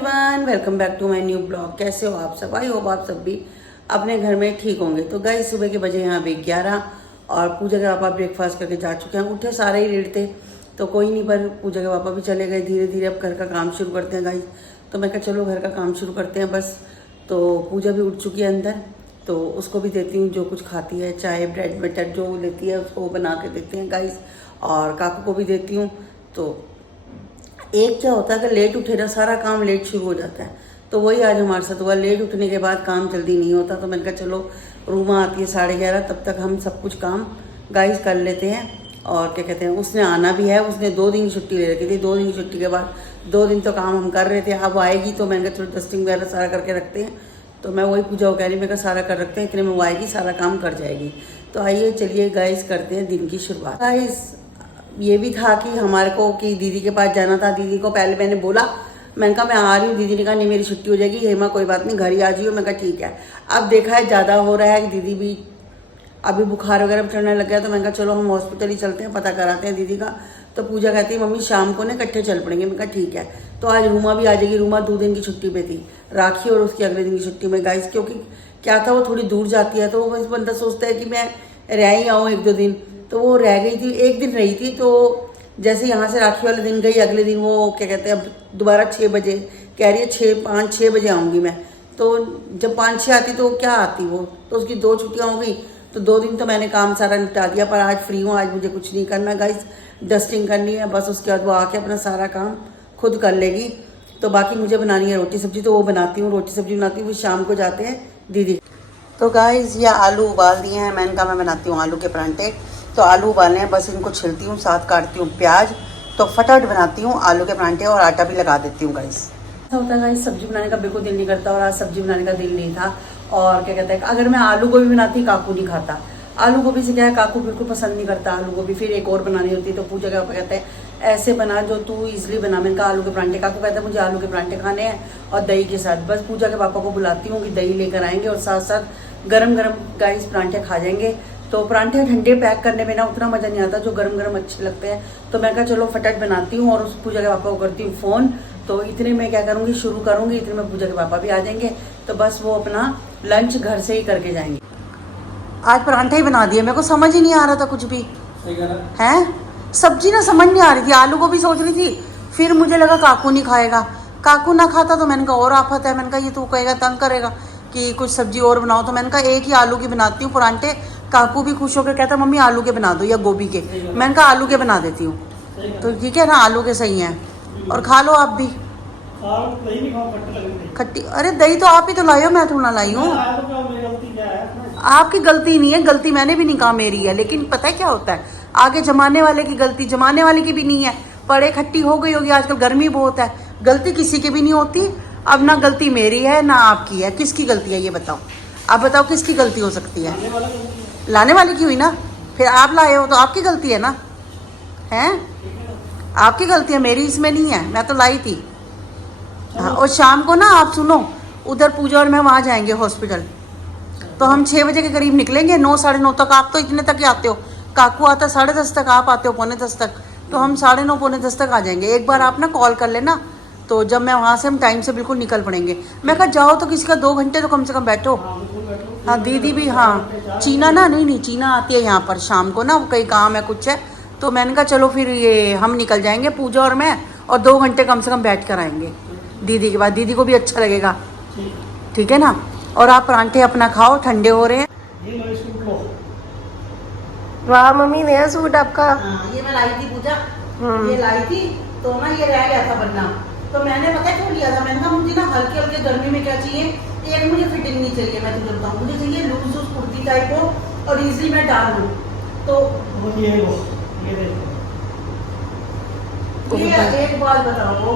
Everyone, welcome back to my new blog. कैसे हो आप सब? आई होप आप सब भी अपने घर में ठीक होंगे। तो गाइस सुबह के बजे यहाँ अभी 11 और पूजा के पापा ब्रेकफास्ट करके जा चुके हैं। उठे सारे ही लेट थे तो कोई नहीं, पर पूजा के पापा भी चले गए। धीरे धीरे अब घर का काम शुरू करते हैं गाइस। तो मैं कहा चलो घर का काम शुरू करते हैं बस। तो पूजा भी उठ चुकी है अंदर, तो उसको भी देती हूँ जो कुछ खाती है, चाय ब्रेड बटर जो लेती है उसको बना के देते हैं गाइस। और काकू को भी देती हूँ। तो एक क्या होता है कि लेट उठे ना सारा काम लेट शुरू हो जाता है, तो वही आज हमारे साथ हुआ। लेट उठने के बाद काम जल्दी नहीं होता, तो मैंने कहा चलो रूमा आती है 11:30, तब तक हम सब कुछ काम गाइस कर लेते हैं। और क्या कहते हैं, उसने आना भी है। उसने 2 दिन की छुट्टी ले रखी थी। 2 दिन की छुट्टी के बाद 2 दिन तो काम हम कर रहे थे। अब आएगी तो मैंने कहा चलो डस्टिंग वगैरह सारा करके रखते हैं। तो मैं वही पूजा को कह रही, मैं कहा सारा कर रखते हैं, इतने में वो आएगी सारा काम कर जाएगी। तो आइए चलिए गाइस करते हैं दिन की शुरुआत। गाइस ये भी था कि हमारे को कि दीदी के पास जाना था। दीदी को पहले मैंने बोला, मैंने कहा मैं आ रही हूँ। दीदी ने कहा नहीं मेरी छुट्टी हो जाएगी, हेमा कोई बात नहीं घर ही आ जाइयो। मैं कहा ठीक है। अब देखा है ज़्यादा हो रहा है कि दीदी भी अभी बुखार वगैरह चढ़ने लग गया, तो मैंने कहा चलो हम हॉस्पिटल ही चलते हैं, पता कराते हैं दीदी का। तो पूजा कहती है मम्मी शाम को ना इकट्ठे चल पड़ेंगे। मैं कहा ठीक है। तो आज रूमा भी आ जाएगी। रूमा 2 दिन की छुट्टी पे थी, राखी और उसकी अगले दिन की छुट्टी में गाइस। क्योंकि क्या था वो थोड़ी दूर जाती है, तो वो बंदा सोचता है कि मैं रह ही आऊँ 1-2 दिन। तो वो रह गई थी, 1 दिन रही थी। तो जैसे यहाँ से राखी वाले दिन गई, अगले दिन वो क्या कहते हैं अब दोबारा 6 बजे कह रही है 5-6 बजे आऊँगी मैं। तो जब 5-6 आती तो क्या आती वो, तो उसकी 2 छुट्टियाँ हो गई। तो 2 दिन तो मैंने काम सारा निपटा दिया, पर आज फ्री हूँ। आज मुझे कुछ नहीं करना गाइस, डस्टिंग करनी है बस। उसके बाद वो आके अपना सारा काम खुद कर लेगी। तो बाकी मुझे बनानी है रोटी सब्जी, तो वो बनाती हूँ, रोटी सब्जी बनाती हूँ। फिर शाम को जाते हैं दीदी। तो गाइस ये आलू उबाल दिए हैं। मैंने कहा मैं बनाती हूँ आलू के परांठे। तो आलू उबालने हैं, बस इनको छिलती हूँ, साथ काटती हूँ प्याज। तो फटाफट बनाती हूँ आलू के परांठे और आटा भी लगा देती हूँ गाइस। ऐसा होता है गाइस, सब्जी बनाने का बिल्कुल दिल नहीं करता, और आज सब्जी बनाने का दिल नहीं था। और क्या कहते हैं, अगर मैं आलू गोभी बनाती काकू नहीं खाता। आलू गोभी से क्या है, काकू बिल्कुल पसंद नहीं करता आलू गोभी। फिर एक और बनानी होती है, तो पूजा का कहते हैं ऐसे बना जो तू इजिली बना। मैंने कहा आलू के परांठे। काकू कहता है मुझे आलू के परांठे खाने हैं और दही के साथ। बस पूजा के पापा को बुलाती हूँ कि दही लेकर आएंगे और साथ साथ गरम गरम गाइस परांठे खा जाएंगे। तो परांठे ठंडे पैक करने में ना उतना मज़ा नहीं आता, जो गरम गरम अच्छे लगते हैं। तो मैं कहा चलो फटाफट बनाती हूँ और उस पूजा के पापा को करती हूँ फ़ोन। तो इतने में क्या करूँगी, शुरू करूँगी, इतने में पूजा के पापा भी आ जाएंगे। तो बस वो अपना लंच घर से ही करके जाएंगे। आज परांठे ही बना दिए, मेरे को समझ ही नहीं आ रहा था कुछ भी है। सब्जी ना समझ नहीं आ रही थी। आलू को भी सोच रही थी, फिर मुझे लगा काकू नहीं खाएगा। काकू ना खाता तो मैंने कहा और आफत है। मैंने कहा ये तू कहेगा तंग करेगा कि कुछ सब्जी और बनाओ। तो मैंने कहा एक ही आलू की बनाती हूँ परांठे। काकू भी खुश होकर कहता मम्मी आलू के बना दो या गोभी के। मैंने कहा आलू के बना देती हूँ। तो ठीक है ना, आलू के सही हैं। और खा लो आप भी। खट्टी, अरे दही तो आप ही तो लाई हो, मैं थोड़ा लाई हूँ। आपकी गलती नहीं है, गलती मैंने भी नहीं कहा मेरी है। लेकिन पता है क्या होता है, आगे जमाने वाले की गलती जमाने वाले की भी नहीं है। पड़े खट्टी हो गई होगी, आजकल गर्मी बहुत है, गलती किसी की भी नहीं होती। अब ना गलती मेरी है ना आपकी है, किसकी गलती है ये बताओ? आप बताओ किसकी गलती हो सकती है? लाने वाले की हुई ना, फिर आप लाए हो तो आपकी गलती है ना, है आपकी गलती है, मेरी इसमें नहीं है। मैं तो लाई थी। हाँ, और शाम को ना आप सुनो, उधर पूजा और मैं वहाँ जाएंगे हॉस्पिटल। तो हम 6 बजे के करीब निकलेंगे, 9 साढ़े 9 तक। आप तो इतने तक ही आते हो, काकू आता 10:30 तक, आप आते हो 9:45 तक। तो हम 9:30 9:45 तक आ जाएंगे। एक बार आप ना कॉल कर लेना, तो जब मैं वहाँ से हम टाइम से बिल्कुल निकल पड़ेंगे। मैं कहा जाओ तो किसी का 2 घंटे तो कम से कम बैठो। हाँ दीदी भी, हाँ चीना ना, नहीं चीना आती है यहाँ पर शाम को ना, कई काम है कुछ है। तो मैंने कहा चलो फिर ये हम निकल जाएंगे पूजा और मैं, और 2 घंटे कम से कम बैठ कर आएंगे दीदी के बाद। दीदी को भी अच्छा लगेगा, ठीक है ना। और आप परांठे अपना खाओ, ठंडे हो रहे हैं। वाह मम्मी, नया सूट आपका। हाँ, ये मैं लाई थी पूजा, ये लाई थी। तो ना ये रह गया था बनना, तो मैंने पता क्यों लिया था, मैंने कहा मुझे ना हल्के हल्के गर्मी में क्या चाहिए, एक मुझे फिटिंग नहीं चाहिए, मैं तुझे बताऊँ, मुझे चाहिए लूज लूज कुर्ती टाइप हो और इजीली मैं डाल लूँ। तो ये एक बात बताओ,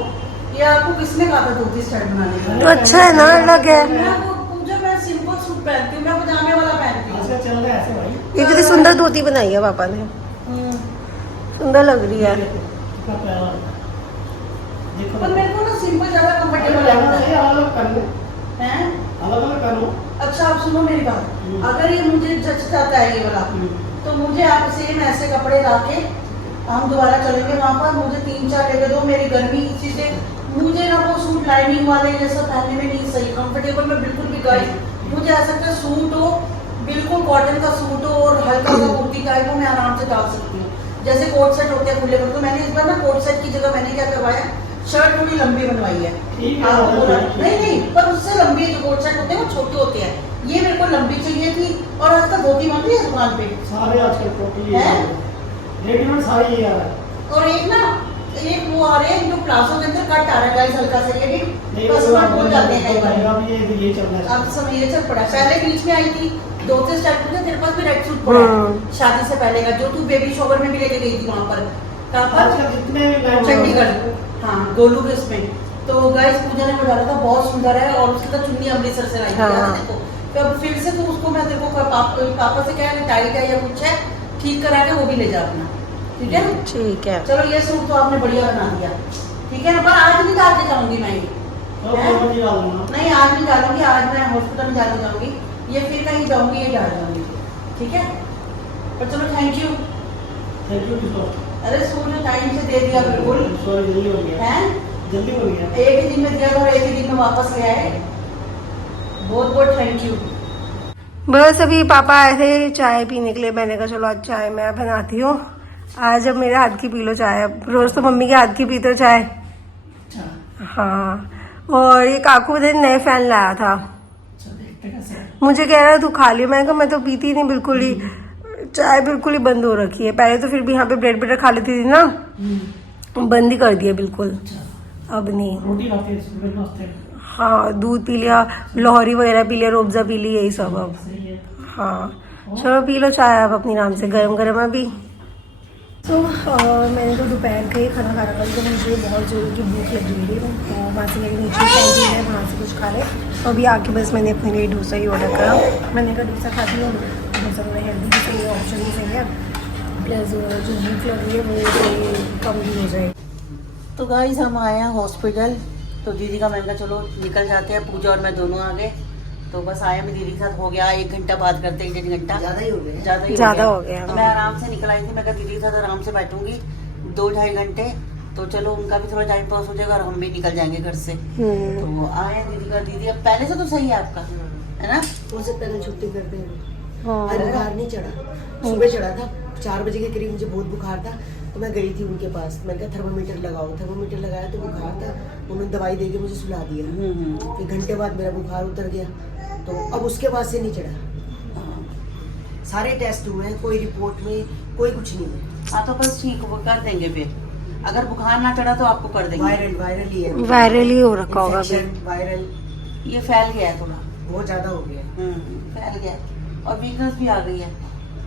ये आपको किसने कहा था धोती स्टाइल बनाने का? तो अच्छा है ना, अलग है। मैं सिंपल सूट पहनती हूँ, मैं पजामे वाला पहनती हूँ। ये कितनी सुंदर धोती बनाई है पापा ने, सुंदर लग रही है। पर मेरे को ना सिंपल ज्यादा कंफर्टेबल लगता है। अच्छा आप सुनो मेरी बात, अगर ये मुझे जच जाता है ये वाला, तो मुझे आप सेम ऐसे कपड़े ला के हम दोबारा चलेंगे वहाँ पर। मुझे 3-4 लेके दो, मेरी गर्मी इसी से मुझे ना वो सूट लाइनिंग वाले जैसा पहनने में नहीं सही, कंफर्टेबल में बिल्कुल भी गाइस। मुझे ऐसा लगता सूट हो, बिल्कुल कॉटन का सूट हो और हल्का सा कुर्ती टाइप हो, मैं आराम से डाल सकती हूँ। जैसे कोट सेट होते हैं खुले खुले, तो मैंने इस बार ना कोट सेट की जगह मैंने क्या करवाया, शर्ट थोड़ी लंबी बनवाई है। नहीं, पर उससे लंबी जो कोट सेट होते हैं वो छोटे होते हैं, ये मेरे को लंबी चाहिए थी। और आजकल धोती मांग रही है दुकान पे सारे आजकल टोटली रेडीमेड सारी ये आ रहा है। और एक वो आ रहे हैं जो प्लाजो के अंदर कट आ रहा है गाइस, हल्का सा ये भी कस्टमर भूल जाते हैं कई बार। ये चल रहा है अब समय ये चल पड़ा है। पहले बीच में आई थी 2 से स्टार्ट हुआ, तेरे पास भी रेड सूट पड़ा है शादी से पहले का, जो तू बेबी शॉवर में भी लेके गई थी वहां पर, कहाँ पर, आजकल जितने भी चंडीगढ़, हाँ गोलू के उसमें। तो गाइस पूजा ने वो डाला था, बहुत सुंदर है, और उसकी तो चुन्नी अमृतसर से लाई थी देखो। तो अब फिर से तो उसको मैं तेरे को पापा से क्या है, टाइट है या कुछ है, ठीक करा के वो भी ले जा अपना, ठीक है। ठीक है। चलो ये सूट तो आपने बढ़िया बना दिया, ठीक है ना। पर आज नहीं डाल के जाऊंगी मैं ये, नहीं आज नहीं डालूंगी, आज मैं हॉस्पिटल में जाने जाऊंगी, ये फिर कहीं जाऊंगी ये डाल जाऊंगी, ठीक है। पर चलो थैंक यू। अरे सूट ने टाइम से दे दिया बिल्कुल, जल्दी हो गया है जल्दी हो गया। एक ही दिन में दिया था और एक ही दिन में वापस ले आए, बहुत बहुत थैंक यू। बस अभी पापा आए थे चाय पीने के लिए, मैंने कहा चलो आज चाय मैं बनाती हूँ, आज अब मेरे हाथ की पी लो चाय। अब रोज तो मम्मी के हाथ की पीते हो चाय। हाँ, और ये काकू ने नए फैन लाया था, मुझे कह रहा तू खा लियो, मैंने कहा मैं तो पीती नहीं बिल्कुल ही, चाय बिल्कुल ही बंद हो रखी है। पहले तो फिर भी यहाँ पे ब्रेड बटर खा लेती थी ना, बंद ही कर दिया बिल्कुल, अब नहीं। रोटी खाते हैं सुबह नाश्ते में। हाँ, दूध पी लिया, लाहौरी वगैरह पी लिया, रूअफ़ज़ा पी ली, यही सब अब। हाँ चलो पी लो चाय आप अपनी नाम से, गरम गरम अभी। तो मैंने तो दोपहर का ही खाना खा रखा था, तो मुझे बहुत जोर की भूख लगी हुई थी, तो वहाँ से मेरी नीचे कैंटीन है, वहाँ से कुछ खा ले। तो अभी आके बस मैंने अपने लिए डोसा ही ऑर्डर करा, मैंने कहा डोसा खाती हूँ, डोसा मेरा हेल्दी भी सही है, ऑप्शन भी सही है, प्लस जो भूख लग रही है वो कम भी हो जाए। तो गाइस हम आए हैं हॉस्पिटल, तो दीदी का मैंने कहा चलो निकल जाते हैं, पूजा और मैं दोनों आ गए। तो बस आया मैं दीदी के साथ, हो गया 1 घंटा बात करते, 1 घंटा ज्यादा ही हो गया, ज़्यादा हो गया। तो मैं आराम से निकल आई थी, मैं कहा दीदी के साथ आराम से बैठूंगी 2-2.5 घंटे, तो चलो उनका भी थोड़ा टाइम पास हो जाएगा और हम भी निकल जाएंगे घर से। तो आए दीदी का, दीदी अब पहले से तो सही है आपका, है ना। उनसे पहले छुट्टी करते हैं। हाँ। आज बुखार नहीं चढ़ा, सुबह चढ़ा था 4 बजे के करीब, मुझे बहुत बुखार था, तो मैं गई थी उनके पास, मैंने कहा थर्मामीटर लगाओ, थर्मामीटर लगाया तो बुखार था, उन्होंने दवाई देके मुझे सुला दिया। फिर घंटे बाद मेरा बुखार उतर गया, तो अब उसके बाद से नहीं चढ़ा। सारे टेस्ट हुए हैं, कोई रिपोर्ट में कोई कुछ नहीं है। हाँ तो बस ठीक, वो कर देंगे फिर, अगर बुखार ना चढ़ा तो आपको कर देंगे। वायरल ही है, वायरल ही हो रखा होगा अभी, वायरल ये फैल गया है थोड़ा, बहुत ज्यादा हो गया, फैल गया है। और वीकनेस भी आ गई है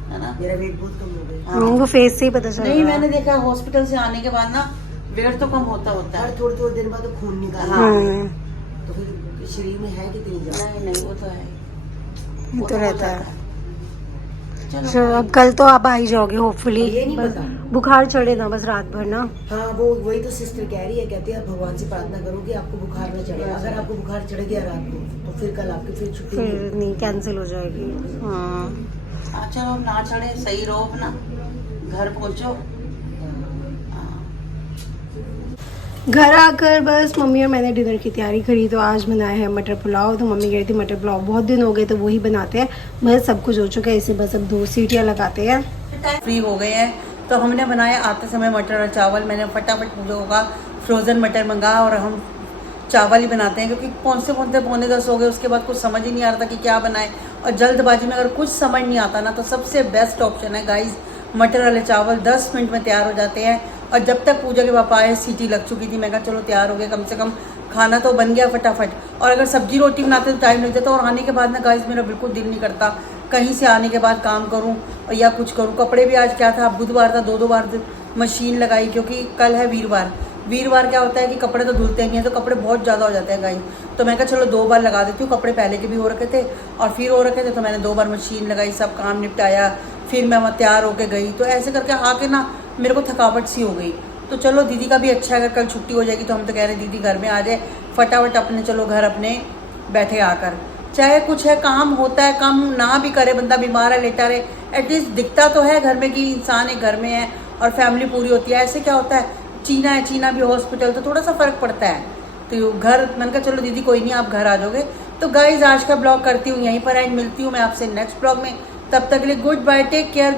ना। मेरा वेट बहुत कम हो गया। वो फेस से ही पता चल रहा नहीं है। मैंने देखा हॉस्पिटल से आने के बाद ना वेट तो कम होता है। हर थोड़े थोड़े दिन बाद तो खून निकालना, हाँ। तो फिर शरीर में है कितनी ज्यादा। नहीं वो तो है, ये वो तो हो रहता जाता है। चलो चलो अब कल तो आप आ ही जाओगे होपफुली, ये नहीं बस पता। बुखार चढ़े ना बस रात भर ना। हाँ वो वही तो सिस्टर कह रही है, कहती है भगवान से प्रार्थना करो कि आपको बुखार न चढ़े, अगर आपको बुखार चढ़ गया रात को तो फिर कल आपकी फिर छुट्टी नहीं फिर नहीं, कैंसिल हो जाएगी। हाँ हाँ चलो ना चढ़े, सही रहो अपना, घर पहुंचो। घर आकर बस मम्मी और मैंने डिनर की तैयारी करी, तो आज बनाया है मटर पुलाव। तो मम्मी कह रही थी मटर पुलाव बहुत दिन हो गए तो वही बनाते हैं, बस सब कुछ हो चुका है, इसे बस अब 2 सीटियाँ लगाते हैं। फ्री हो गए हैं, तो हमने बनाया आते समय मटर और चावल। मैंने फटाफट पूजा होगा फ्रोज़न मटर मंगा और हम चावल ही बनाते हैं, क्योंकि पहुँचते पहुँचते 9:45 हो गए, उसके बाद कुछ समझ ही नहीं आ रहा था कि क्या बनाए। और जल्दबाजी में अगर कुछ समझ नहीं आता ना, तो सबसे बेस्ट ऑप्शन है गाइस मटर वाले चावल, 10 मिनट में तैयार हो जाते हैं। और जब तक पूजा के पापा आए सीटी लग चुकी थी, मैं कहा चलो तैयार हो गए, कम से कम खाना तो बन गया फटाफट। और अगर सब्जी रोटी बनाते तो टाइम लग जाता, और आने के बाद ना गाइस मेरा बिल्कुल दिल नहीं करता कहीं से आने के बाद काम करूं और या कुछ करूं। कपड़े भी आज क्या था, बुधवार था, 2 बार मशीन लगाई, क्योंकि कल है वीरवार क्या होता है कि कपड़े तो धुलते नहीं है, तो कपड़े बहुत ज़्यादा हो जाते हैं गाइस। तो मैं कहा चलो 2 बार लगा देती हूँ, कपड़े पहले के भी हो रखे थे और फिर हो रखे थे, तो मैंने 2 बार मशीन लगाई, सब काम निपटाया, फिर मैं वहाँ तैयार होके गई। तो ऐसे करके आके ना मेरे को थकावट सी हो गई। तो चलो दीदी का भी अच्छा है, अगर कल छुट्टी हो जाएगी तो हम तो कह रहे हैं दीदी घर में आ जाए फटाफट, अपने चलो घर अपने बैठे आकर। चाहे कुछ है काम होता है, काम ना भी करे, बंदा बीमार है लेटा रहे, एटलीस्ट दिखता तो है घर में कि इंसान एक घर में है और फैमिली पूरी होती है। ऐसे क्या होता है, चीना है, चीना भी हॉस्पिटल, तो थोड़ा सा फर्क पड़ता है। तो घर मैंने कहा चलो दीदी कोई नहीं आप घर आ जाओगे। तो गाइज आज का ब्लॉग करती हूँ यहीं पर एंड, मिलती हूँ मैं आपसे नेक्स्ट ब्लॉग में। तब तक के लिए गुड बाय, टेक केयर।